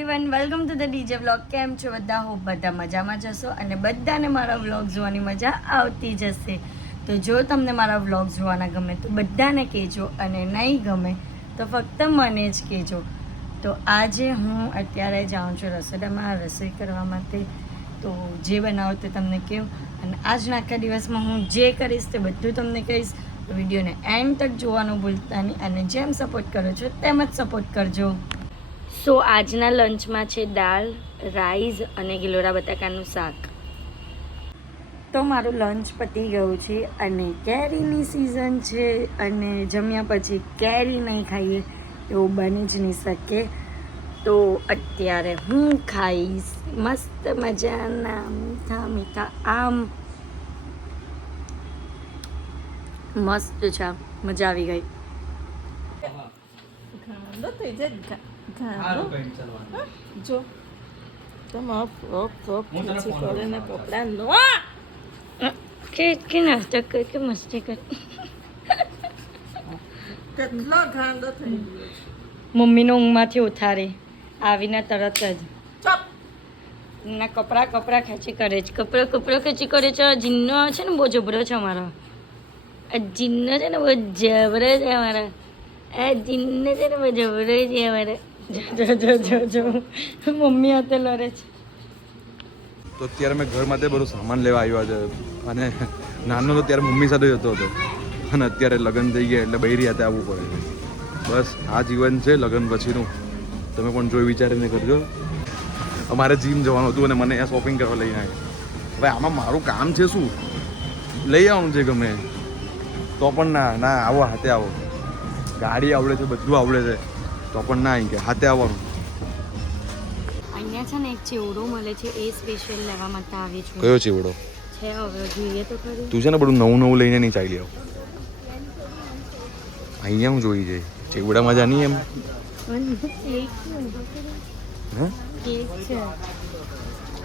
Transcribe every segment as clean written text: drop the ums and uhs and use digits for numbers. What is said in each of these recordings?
Everyone, welcome to the DJ vlog. કેમ છો બધા? હું બધા મજામાં જશો અને બધાને મારા વ્લોગ જોવાની મજા આવતી જશે. તો જો તમને મારા વ્લોગ જોવાના ગમે તો બધાને કહેજો, અને નહીં ગમે તો ફક્ત મને જ કહેજો. તો આજે હું અત્યારે જાઉં છું રસોડામાં રસોઈ કરવા માટે. તો જે બનાવો તે તમને કહું, અને આજના આખા દિવસમાં હું જે કરીશ તે બધું તમને કહીશ. તો વિડીયોને એન્ડ તક જોવાનું ભૂલતા નહીં, અને જેમ સપોર્ટ કરો છો તેમ જ સપોર્ટ કરજો. સો આજના લંચમાં છે દાળ, રાઈસ અને ગિલોરા બટાકાનું શાક. તો મારું લંચ પતી ગયું છે, અને કેરીની સિઝન છે, અને જમ્યા પછી કેરી નહીં ખાઈએ એવું બની જ નહીં શકે. તો અત્યારે હું ખાઈશ મસ્ત મજાના મીઠા મીઠા આમ. મસ્ત છે, મજા આવી ગઈ. જો તમારો ફ્રોક ખીચી કરે ને કપડા નો કે નાસ્તા કર કે મસ્તી કર. કેટલો ગાંડો થઈ ગયો. મમ્મીનો ઊંઘમાંથી ઉઠાડી આવીને તરત જ ચપ ના કપડા ખેંચી કરે છે. કપડા ખેંચી કરે છે. જીન્નો છે ને બહુ જબરો છે અમારો. આ જીન્નો છે ને બહુ જબરો છે અમારા. આ જીન્નો છે ને બહુ જબરો છે અમારા. જો મમ્મી હાથે લડે છે. તો અત્યારે મેં ઘર માટે બધું સામાન લેવા આવ્યા છે, અને નાનો તો ત્યારે મમ્મી સાથે જતો હતો, અને અત્યારે લગ્ન થઈ ગયા એટલે બૈરી હાથે આવવું પડે છે. બસ આ જીવન છે લગ્ન પછીનું. તમે પણ જોઈ વિચારીને કરજો. અમારે જીમ જવાનું હતું અને મને અહીંયા શોપિંગ કરવા લઈને આવ્યા. હવે આમાં મારું કામ છે શું? લઈ આવવાનું છે ગમે તો પણ ના આવો હાથે આવો. ગાડી આવડે છે, બધું આવડે છે, તો પણ ના આવી કે હાથે આવવાનું. અહીંયા છે ને એક ચેવડો મળે છે, એ સ્પેશિયલ લેવા માટે આવી છું. કયો ચેવડો છે? હવે જોઈએ તો ખરી. તું છે ને બધું નવું લઈને નહીં ચાલી આવ. અહીંયા હું જોઈ જાય ચેવડા મજા નહીં એમ.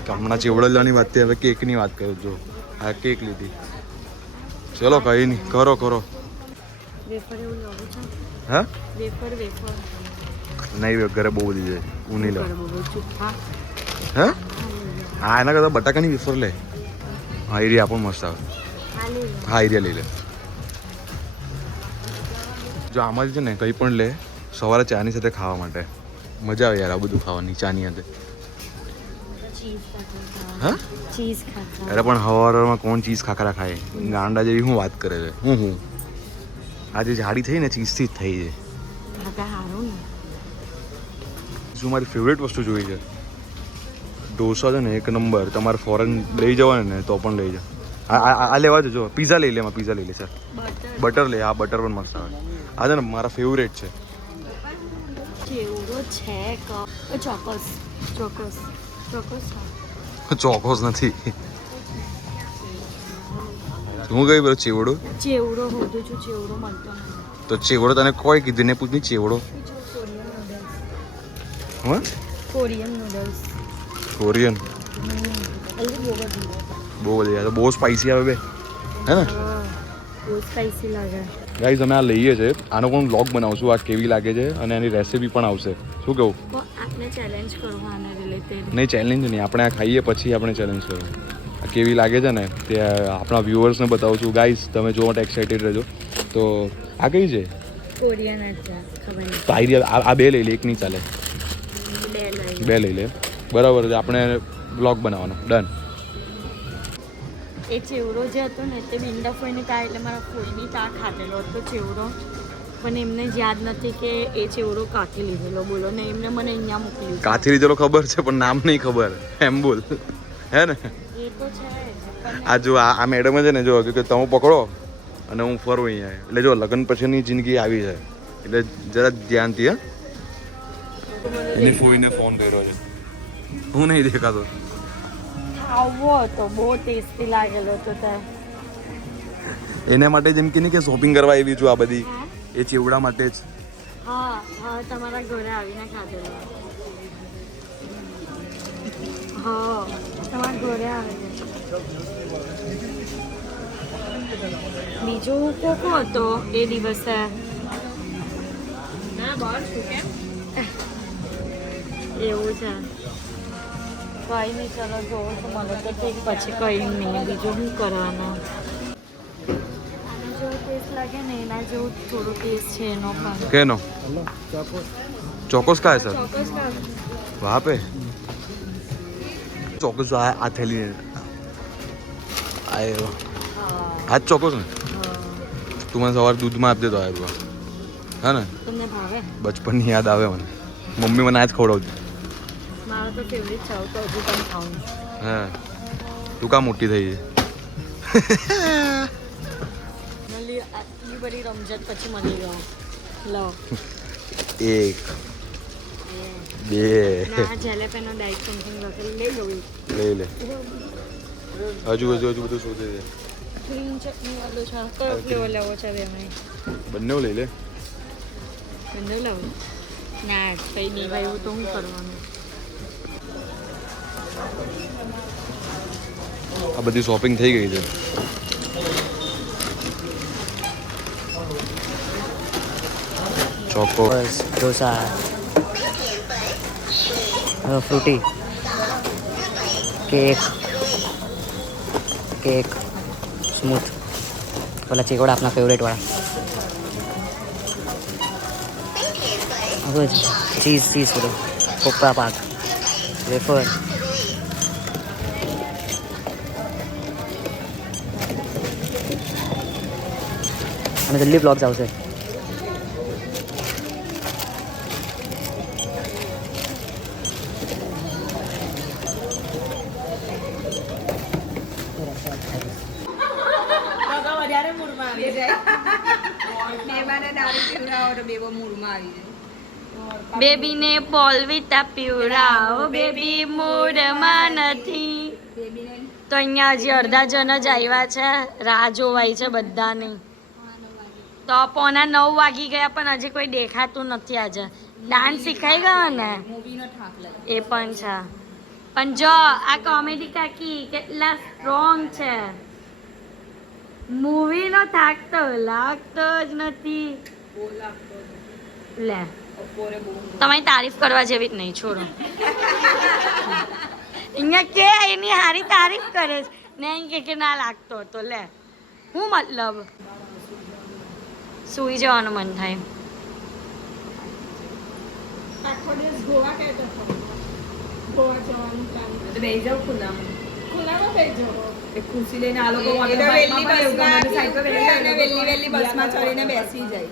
હમણાં ચેવડા લેવાની વાત થઈ, હવે કેકની વાત કરું. જો આ કેક લીધી. ચલો કઈ નહીં, કરો. વેફર એવું લેવું છે? હા વેફર નહીં, ઘરે બહુ બધી છે. હું નહીં લઉં. ચોખ્ખા હા હા, એના કરતાં બટાકાની વેફર લે. હા એરિયા પણ મસ્ત આવે. હા એરિયા લઈ લે. જો આમાં છે ને કંઈ પણ લે, સવારે ચાની સાથે ખાવા માટે મજા આવે યાર. આ બધું ખાવાની ચાની સાથે. હા ચીઝ ખાખરા. અરે પણ સવારમાં કોણ ચીઝ ખાખરા ખાય? ગાંડા જેવી શું વાત કરે છે? હું આજે જાડી થઈ ને ચીઝથી જ થઈ છે. સારું ને. શું મારી ફેવરેટ વસ્તુ જોઈ છે? ઢોસા છે ને એક નંબર. તમારે ફોરેન લઈ જવાના ને તો પણ લઈ જાઓ. આ લેવા જજો. પીઝા લઈ લે. એમાં પીઝા લઈ લે સર. બટર લે. આ બટર પણ મસ્ત આવે. આ છે ને મારા ફેવરેટ છે. ચેવડો છે ચોક્કસ. ચોકોસ નથી. હું ગઈ પેલો ચેવડો હોતું છું. ચેવડો મળતો તો ચેવડો તને કોઈ કીધું ને પૂછની ચેવડો. હા કોરિયન નૂડલ્સ. કોરિયન બહુ બધી તો બહુ સ્પાઈસી આવે બે, હે ને? બહુ સ્પાઈસી લાગે. ગાઈઝ અમે આ લઈએ છે. આનો પણ વ્લોગ બનાવશું. આ કેવી લાગે છે અને એની રેસીપી પણ આવશે. શું કહું? આપણે ચેલેન્જ કરવું આના રિલેટેડ. નહીં ચેલેન્જ નહીં, આપણે આ ખાઈએ પછી આપણે ચેલેન્જ કરવું. આ કેવી લાગે છે ને તે આપણા વ્યુઅર્સને બતાવું છું. ગાઈઝ તમે જોવા માટે એક્સાઇટેડ રહેજો. તો આ કઈ છે? કોરિયન ખબર નહીં. તો આ બે લઈ લે, એક નહીં ચાલે. બે લઈ લે. બરાબર છે. આપણે વ્લોગ બનાવવાનો ડન. એ ચેવડો જે હતો ને તે બિંડા ફોઈની તા, એટલે મારા ફોઈની તા ખાધેલો હતો ચેવડો, પણ એમને જ યાદ નથી કે એ ચેવડો કાથી લીધેલો. બોલો ને, એમને મને અહીંયા મોકલ્યું. કાથી લીધેલો ખબર છે પણ નામ નહીં ખબર. એમ બોલ, હે ને? એ તો છે. આ જો આ મેડમ છે ને, જો કે તમે પકડો અને હું ફરું અહીંયા. એટલે જો લગ્ન પછીની જિંદગી આવી છે, એટલે જરા ધ્યાનથી. હા એની ફોઈને ફોન કર્યો છે. હું નહીં દેખાતો. આવો હતો, બહુ ટેસ્ટી લાગેલો હતો ત્યાં. એના માટે જેમ કે નહીં કે શોપિંગ કરવા આવી છું આ બધી, એ ચેવડા માટે જ. હા તમારા ઘરે આવીને ખાધેલો. હા તમારા ઘરે આવે. બીજો કોકો હતો એ દિવસે. એવું છે કઈ નહીં ચલો જોવો તો મને તો ઠીક પછી કઈ નહીં બીજું શું કરવાનું આના જેવો ટેસ્ટ લાગે ને એના જેવું થોડો ટેસ્ટ છે એનો પણ કેનો ચોકોસ का है सर ચોક્કસ वहाँ पे ચોકોસ આ થેલી આયો આજ ચોકોસ ને તું મને સવારે દૂધમાં આપી દેતો આવ્યો હા ને તમને ભાવે બચપનની યાદ આવે મને મમ્મી મને આજ ખવડાવતી મારો તો ફેવરેટ છે તો હજુ પણ ખાઉં હા તું કા મોટી થઈ છે મળી આટલી બધી રમઝટ પછી મળી ગયો લો એક બે ના જેલેપેનો ડાયટ સમથિંગ લખેલું લઈ લઉં લઈ લે હજુ બધું શોધે છે ગ્રીન ચટણી વાળું છે કયો ફ્લેવર લેવો છે બેમાં બંને લઈ લે બંને લાવું ના કંઈ નહીં ભાઈ એવું તો શું કરવાનું આ બધી શોપિંગ થઈ ગઈ છે ચોકો बस dosa Frooti cake cake smooth वाला चिकोड़ा अपना फेवरेट वाला अब चीज़ बोलो कोप्पा पाक वेफर અને જલ્દી બ્લોગ્સ આવશે વધારે મૂડમાં આવી જાય મહેમાને દારૂ પીવડાવો તો બેબો મૂડમાં આવી જાય બેબીને બોલવીતા પીવડાવો બેબી મૂડમાં નથી બેબીને તો અહીંયા હજી અડધા જણ જ આવ્યા છે રાહ જોવાય છે બધાની તો 8:45 વાગી ગયા પણ હજી કોઈ દેખાતું નથી આજે ડાન્સ શીખાઈ ગયો ને મૂવીનો થાક લાગે એ પણ છે પણ જો આ કોમેડી કાકી કેટલા સ્ટ્રોંગ છે મૂવીનો થાક તો લાગતો જ નથી બહુ લાગતો લે બપોરે બહુ તમારી તારીફ કરવા જેવી જ નહીં છોડો અહીંયા કે એની હારી તારીફ કરે છે ને અહીં કે ના લાગતો હતો લે હું મતલબ સૂઈ જવાનું મન થાય આખો દિવસ ગોવા કહેતો હતો ગોવા જવાનું પ્લાન તો બેસી જાવ ખુલ્લામાં બેસી જાવ એક ખુરશી લઈને આ લોકો વેલી બસમાં ચડીને બેસી જાય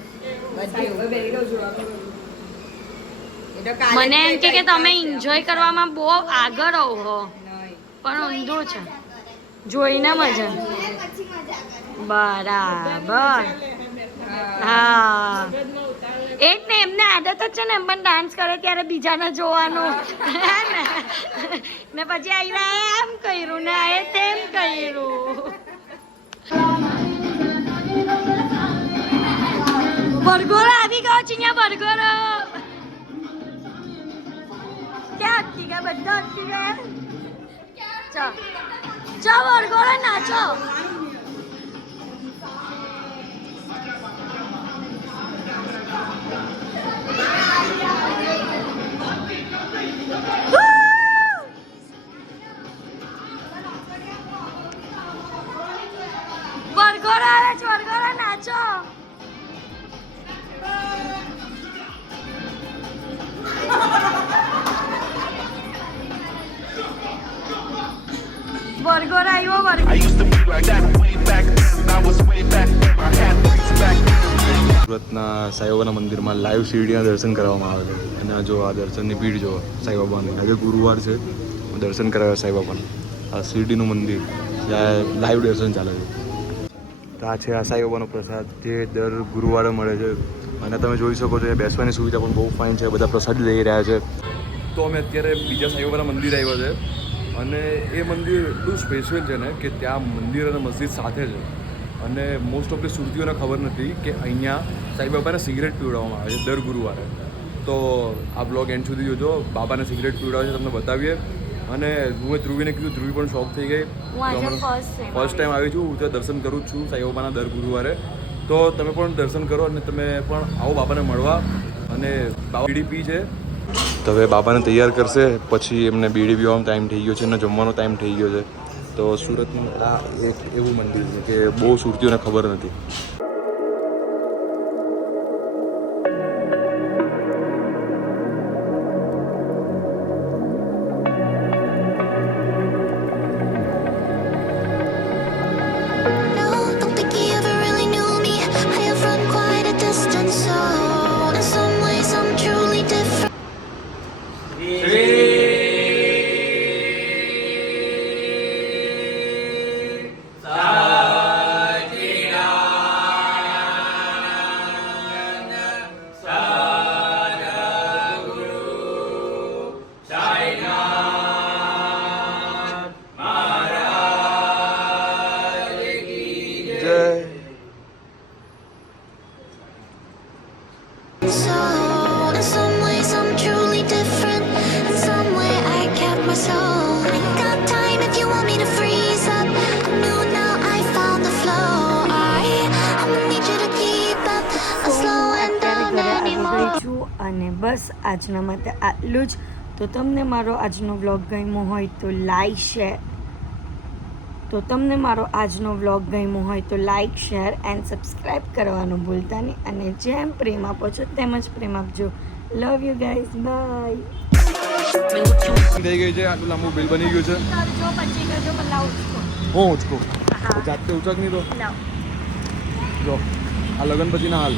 મને એમ કે તમે એન્જોય કરવામાં બહુ આગળ હો પણ ઊંધું છે જોઈને મજા બરાબર હા એ જ ને એમને આદત જ છે ને એમ પણ ડાન્સ કરે ત્યારે બીજાને જોવાનું ને પછી આવીને એમ કર્યું ને એ તેમ કર્યું બરગોરો આવી ગયો છે અહીંયા બરગોરો ક્યાં અટકી ગયા બધા અટકી ગયા ચો બરગોરો નાચો વરઘોડો આવે છે વરઘોડો નાચો વરઘોડો આવ્યો સુરતના સાઈબાબાના મંદિરમાં લાઈવ સીડીના દર્શન કરવામાં આવે છે અને જો આ દર્શનની ભીડ જો સાઈબાબાની આજે ગુરુવાર છે દર્શન કરાવ્યા સાઈબાબાના આ શિરડીનું મંદિર જ્યાં લાઈવ દર્શન ચાલે છે તો આ છે આ સાઈબાબાનો પ્રસાદ જે દર ગુરુવારે મળે છે અને તમે જોઈ શકો છો એ બેસવાની સુવિધા પણ બહુ ફાઇન છે બધા પ્રસાદ લઈ રહ્યા છે તો અમે અત્યારે બીજા સાઈબાબાના મંદિર આવ્યા છે અને એ મંદિર એટલું સ્પેશિયલ છે ને કે ત્યાં મંદિર અને મસ્જિદ સાથે છે અને મોસ્ટ ઓફ ધ સુરતીઓને ખબર નથી કે અહીંયા સાઈબાબાને સિગરેટ પીવડાવવામાં આવે છે દર ગુરુવારે તો આ બ્લોગ એન્ડ સુધી જોજો બાબાને સિગરેટ પીવડાવે છે તમને બતાવીએ અને હું ધ્રુવીને કીધું ધ્રુવી પણ શોખ થઈ ગઈ ફર્સ્ટ ટાઈમ આવી છું હું ત્યાં દર્શન કરું જ છું સાઈબાબાના દર ગુરુવારે તો તમે પણ દર્શન કરો અને તમે પણ આવો બાબાને મળવા અને બાબા પીડીપી છે તો હવે બાબાને તૈયાર કરશે, પછી એમને બીડી પીવાનો ટાઈમ થઈ ગયો છે અને જમવાનો ટાઈમ થઈ ગયો છે. તો સુરતનું આ એક એવું મંદિર છે કે બહુ સુરતીઓને ખબર નથી. No, don't think he ever really knew me. I have run quite a distance, so in some ways I'm truly different. જય. So in some ways I'm truly different. In some way I kept my soul. I got time if you want me to freeze up. I knew now I found the flow. I'ma need you to keep up. I'm slowing down ઘરે આવી anymore. ગઈ છું અને બસ આજના માટે આટલું જ. તો તમને મારો આજનો વ્લોગ ગમ્યો હોય તો લાઈક શેર એન્ડ સબસ્ક્રાઈબ કરવાનું ભૂલતા નહીં. અને જેમ પ્રેમ આપો છો તેમ જ પ્રેમ આપજો. Love you guys, bye. થઈ ગઈ છે, આટલું લાંબુ બિલ બની ગયું છે. કરજો પછી કરજો પણ લાવ હું ઉચકો જાતે ઉચક નહીં તો લાવ જો આ લગન પછી ના હાલ